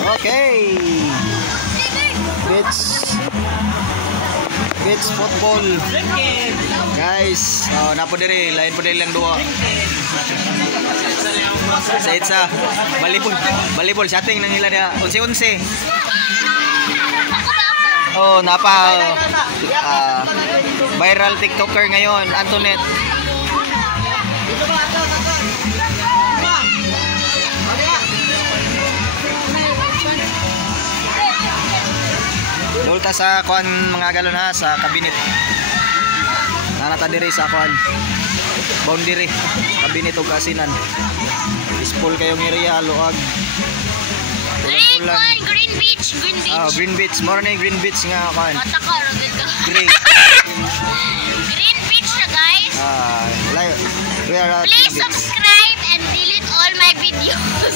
Okay. Beach football. Guys, napo diri, lain po diri lang duha. Sa itsa, volleyball shooting nang ila dia 11-11. Oh, napa viral TikToker ngayon, Antoinette. Dulta sa kuan mga galon ha, sa kabinet. Nanata diri sa kuan boundary, kabinet ug kasinan. Peaceful kayong area, luag. Green Beach. Oh, Green Beach. Morning Green Beach nga kuan. Green Beach na guys. We are please subscribe and delete all my videos.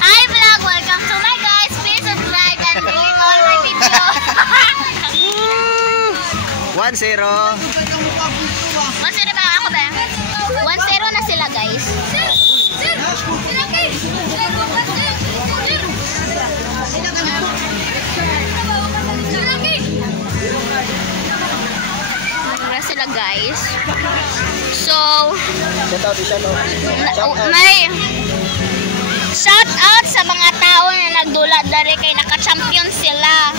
Hi vlog, welcome to my guys. Please subscribe and delete all my videos. 1-0. 1-0 ba ako ba? 1-0 na sila guys. Sila guys. So may shout out sa mga tao na nagdula dari kay naka-champion sila.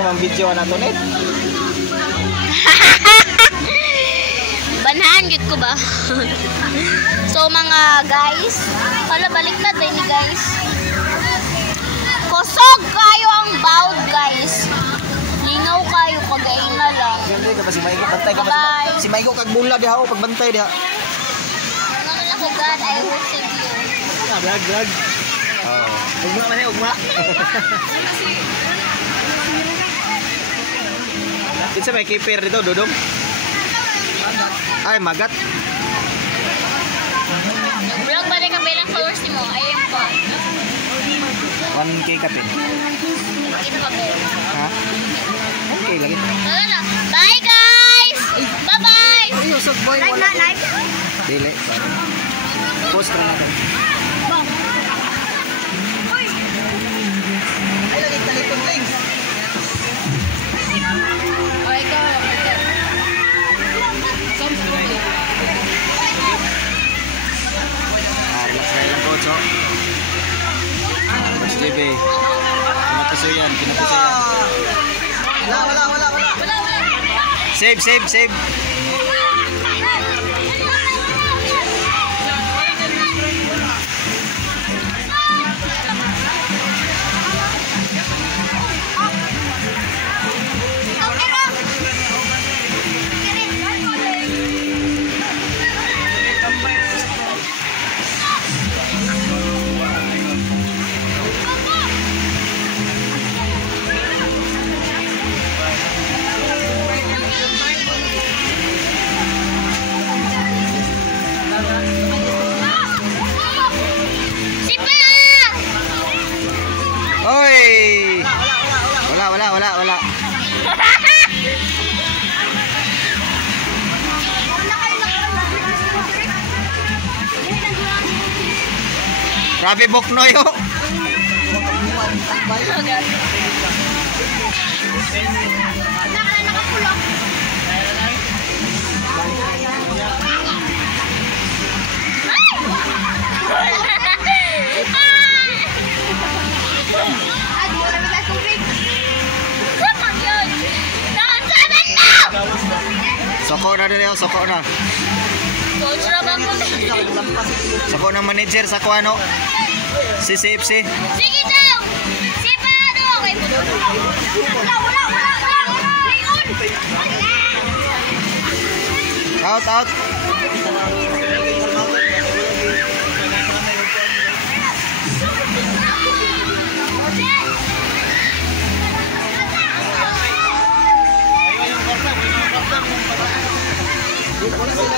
Ang video na to net. Banhan gid ko ba? So mga guys, hala baliktad din ni guys. Kusog kayo ang bawd guys. Lingaw kayo kagain na lang. Siyempre ka pa si Maigo, bantay ka pa si Maigo kag bula diha o pagbantay diha. Ako God, I will save you. Vlog. Oh. Ugma man ugma. Kinsa may keeper dito, Dodong? Ay, magat. Vlog ba rin ka bilang followers mo? Ayan po. 1K kapin. Ito ka ba? Ha? 1K lagi. Bye guys! Bye-bye! Like na, like. Dili. Post na natin. Ay, lagi talitong links. JB. Pinatusuyan. Wala. Save. Oy! Wala. Grabe buknoy oh. Soko na dito, soko na. Soko ng manager sa kuano. Si CFC. Sige daw. Si Pado. Wala. Out.